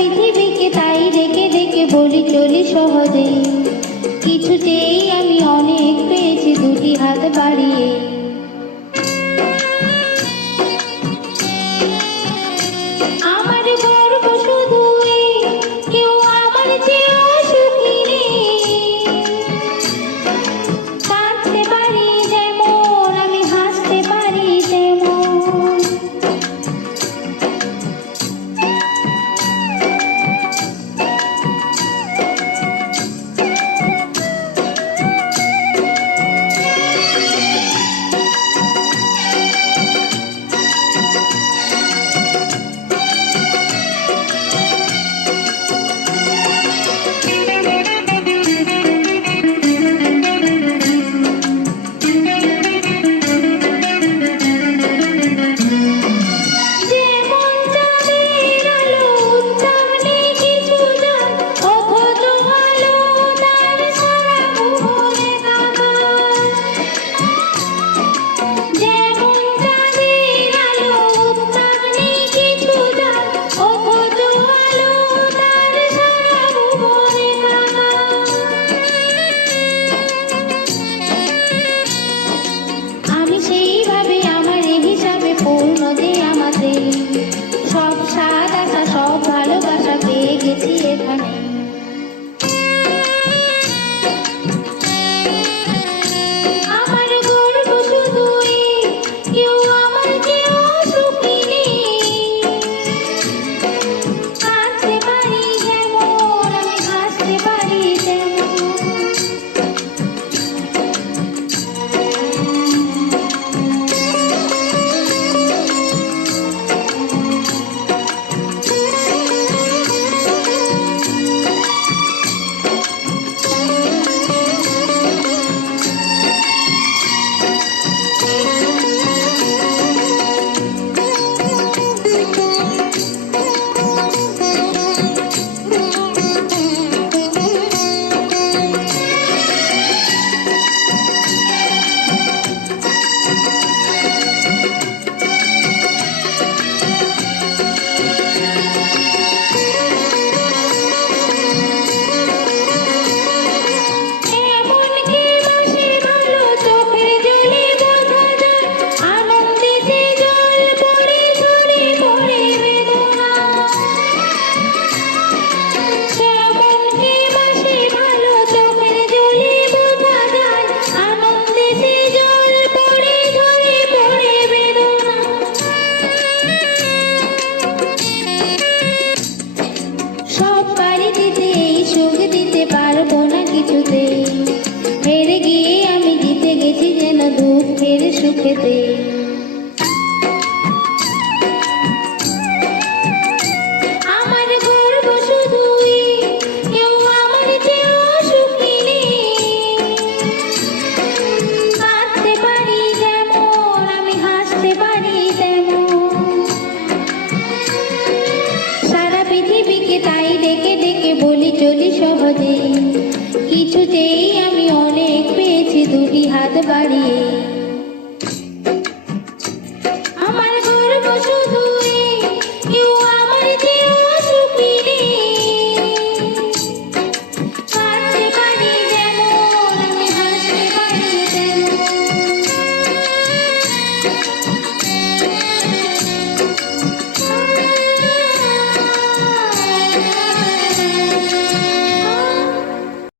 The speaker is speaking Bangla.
পৃথিবীকে তাই দেখে দেখে বলি চলি সহজেই। কিছুতেই আমি অনেক পেয়েছি দুটি হাত বাড়িয়ে। ते शुख्यते হাত বাড়িয়ে